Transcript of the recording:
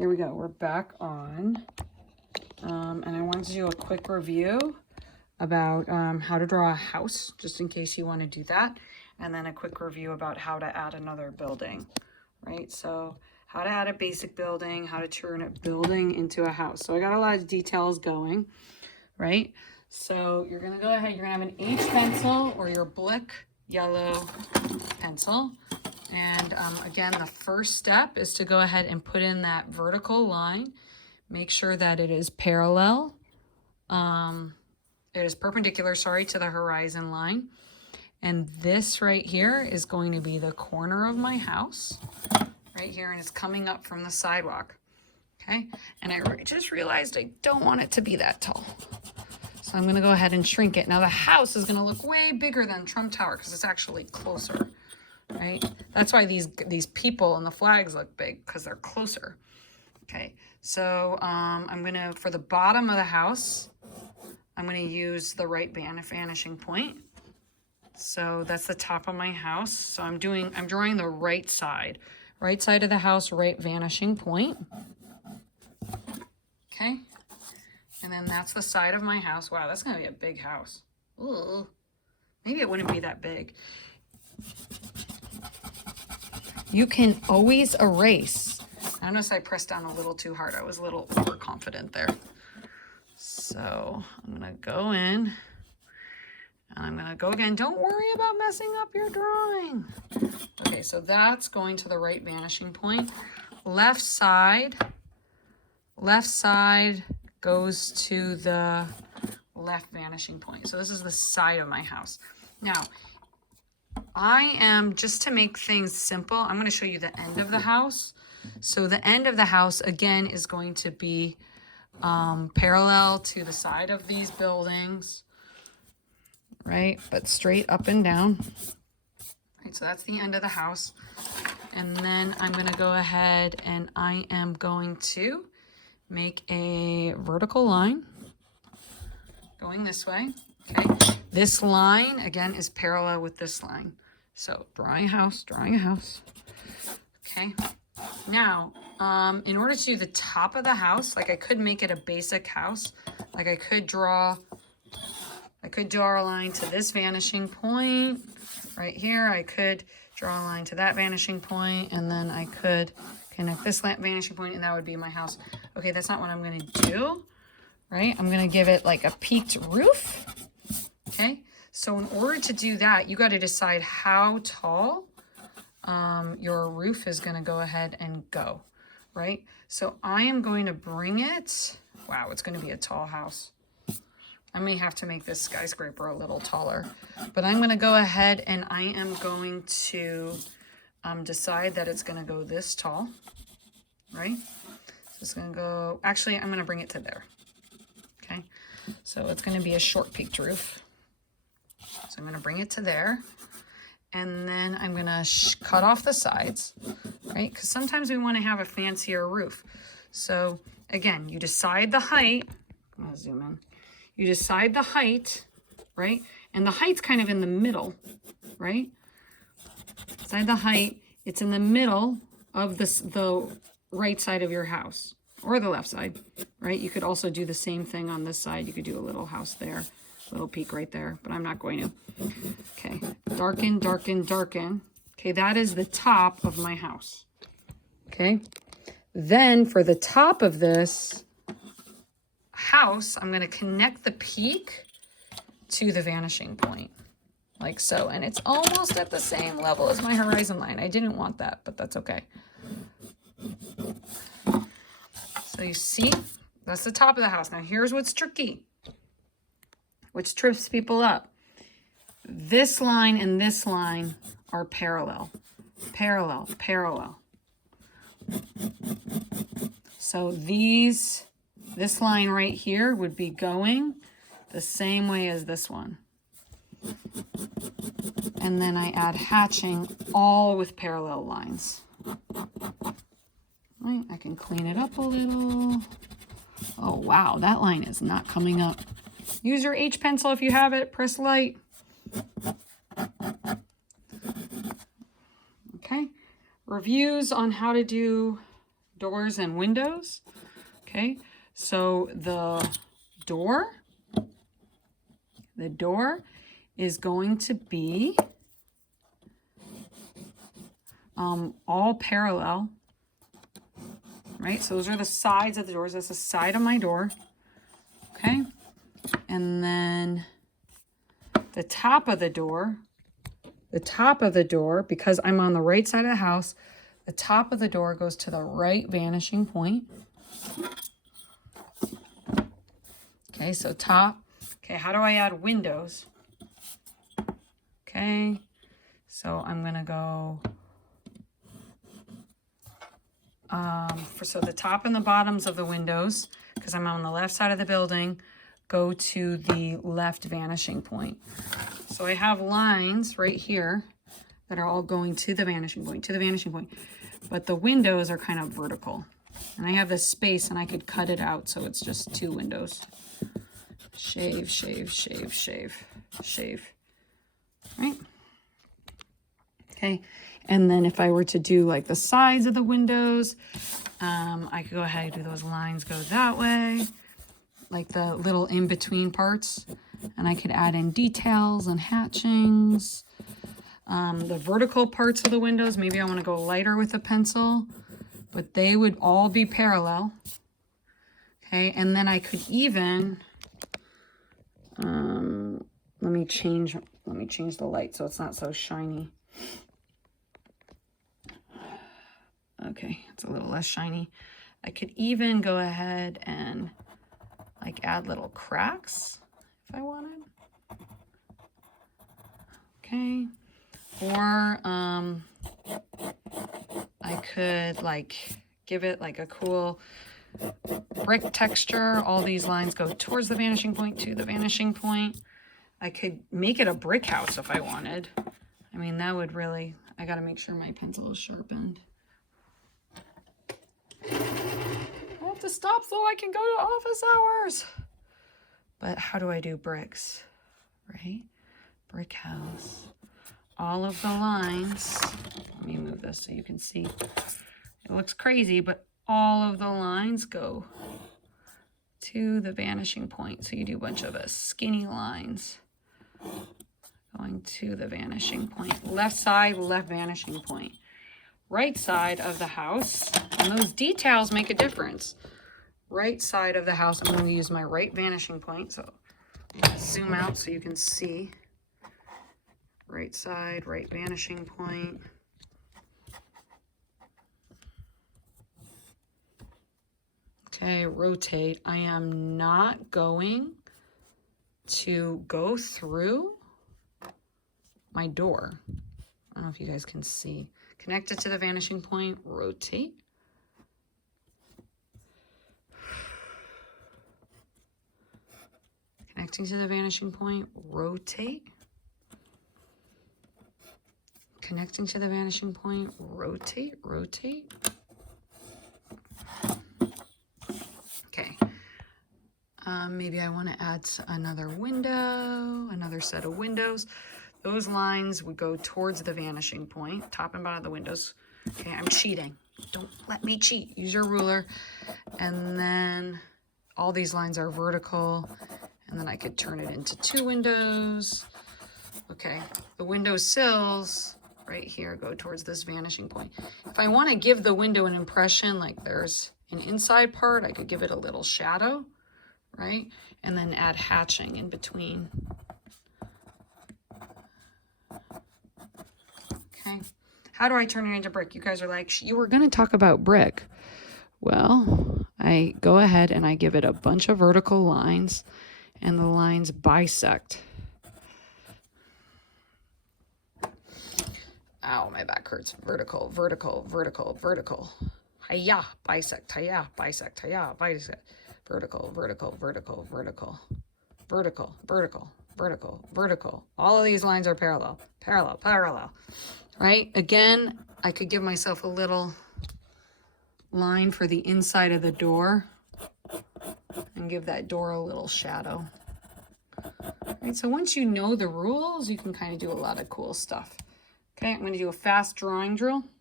There we go. We're back on. And I wanted to do a quick review about how to draw a house, just in case you want to do that. And then a quick review about how to add another building, right? So how to add a basic building, how to turn a building into a house. So I got a lot of details going, right? So you're going to go ahead, you're going to have an H pencil or your Blick yellow pencil. And again, the first step is to go ahead and put in that vertical line. Make sure that it is parallel. It is perpendicular, sorry, to the horizon line. And this right here is going to be the corner of my house, right here, and it's coming up from the sidewalk, okay? And I just realized I don't want it to be that tall. So I'm gonna go ahead and shrink it. Now the house is gonna look way bigger than Trump Tower because it's actually closer, right? That's why these people and the flags look big, because they're closer. Okay, so I'm gonna, for the bottom of the house, I'm gonna use the right vanishing point. So that's the top of my house. So I'm drawing the right side of the house, right vanishing point. Okay, and then that's the side of my house. Wow, that's gonna be a big house. Ooh, maybe it wouldn't be that big. You can always erase. I noticed I pressed down a little too hard. I was a little overconfident there. So I'm gonna go in and I'm gonna go again. Don't worry about messing up your drawing. Okay, so that's going to the right vanishing point. Left side goes to the left vanishing point. So this is the side of my house. Now, I am, just to make things simple, I'm gonna show you the end of the house. So the end of the house, again, is going to be parallel to the side of these buildings, right? But straight up and down. Right, so that's the end of the house. And then I'm gonna go ahead and I am going to make a vertical line going this way, okay? This line, again, is parallel with this line. So drawing a house, okay? Now, in order to do the top of the house, like I could make it a basic house, like I could draw a line to this vanishing point right here. I could draw a line to that vanishing point, and then I could connect this vanishing point, and that would be my house. Okay, that's not what I'm gonna do, right? I'm gonna give it like a peaked roof, okay? So in order to do that, you gotta decide how tall your roof is gonna go ahead and go, right? So I am going to bring it, wow, it's gonna be a tall house. I may have to make this skyscraper a little taller, but I'm gonna go ahead and I am going to decide that it's gonna go this tall, right? So it's gonna go, actually, I'm gonna bring it to there, okay? So it's gonna be a short peaked roof. So I'm gonna bring it to there, and then I'm gonna cut off the sides, right? Because sometimes we wanna have a fancier roof. So again, you decide the height, I'm gonna zoom in. You decide the height, right? And the height's kind of in the middle, right? Decide the height, it's in the middle of the right side of your house, or the left side, right? You could also do the same thing on this side. You could do a little house there, a little peak right there, but I'm not going to. Okay, darken, darken, darken. Okay, that is the top of my house. Okay, then for the top of this house, I'm going to connect the peak to the vanishing point, like so. And it's almost at the same level as my horizon line. I didn't want that, but that's okay. So you see, that's the top of the house. Now here's what's tricky, which trips people up. This line and this line are parallel, parallel, parallel. So this line right here would be going the same way as this one. And then I add hatching all with parallel lines. Right, I can clean it up a little. Oh wow, that line is not coming up. Use your H pencil if you have it, press light. Okay, reviews on how to do doors and windows. Okay, so the door is going to be all parallel, right? So those are the sides of the doors. That's the side of my door. Okay, and then the top of the door, because I'm on the right side of the house, the top of the door goes to the right vanishing point. Okay, so top. Okay, how do I add windows? Okay, so I'm gonna go so the top and the bottoms of the windows, because I'm on the left side of the building, go to the left vanishing point. So I have lines right here that are all going to the vanishing point, but the windows are kind of vertical. And I have this space and I could cut it out so it's just 2 windows. Shave, shave, shave, shave, shave, right? Okay, and then if I were to do like the sides of the windows, I could go ahead and do those lines go that way, like the little in-between parts, and I could add in details and hatchings. The vertical parts of the windows, maybe I want to go lighter with a pencil, but they would all be parallel. Okay, and then I could even, let me change the light so it's not so shiny. Okay, it's a little less shiny. I could even go ahead and like add little cracks if I wanted. Okay, or I could like give it like a cool brick texture. All these lines go towards the vanishing point, to the vanishing point. I could make it a brick house if I wanted. I mean, that would really, I gotta make sure my pencil is sharpened. I have to stop so I can go to office hours. But how do I do bricks, right? Brick house. All of the lines, let me move this so you can see. It looks crazy, but all of the lines go to the vanishing point. So you do a bunch of skinny lines going to the vanishing point. Left side, left vanishing point. Right side of the house, and those details make a difference. Right side of the house, I'm going to use my right vanishing point. So zoom out so you can see. Right side, right vanishing point. Okay, rotate. I am not going to go through my door. I don't know if you guys can see. Connect it to the vanishing point, rotate. Connecting to the vanishing point, rotate. Connecting to the vanishing point, rotate, rotate. Okay. Maybe I want to add another window, another set of windows. Those lines would go towards the vanishing point, top and bottom of the windows. Okay, I'm cheating. Don't let me cheat. Use your ruler. And then all these lines are vertical. And then I could turn it into 2 windows. Okay, the window sills right here go towards this vanishing point. If I want to give the window an impression like there's an inside part, I could give it a little shadow, right? And then add hatching in between. Okay, how do I turn it into brick? You guys are like, you were going to talk about brick. Well, I go ahead and I give it a bunch of vertical lines, and the lines bisect. Ow, my back hurts. Vertical, vertical, vertical, vertical. Hiya, bisect, hiya, bisect, hiya, bisect. Vertical, vertical, vertical, vertical, vertical, vertical, vertical, vertical. All of these lines are parallel, parallel, parallel. Right? Again, I could give myself a little line for the inside of the door and give that door a little shadow. Right? So once you know the rules, you can kind of do a lot of cool stuff. Okay, I'm going to do a fast drawing drill.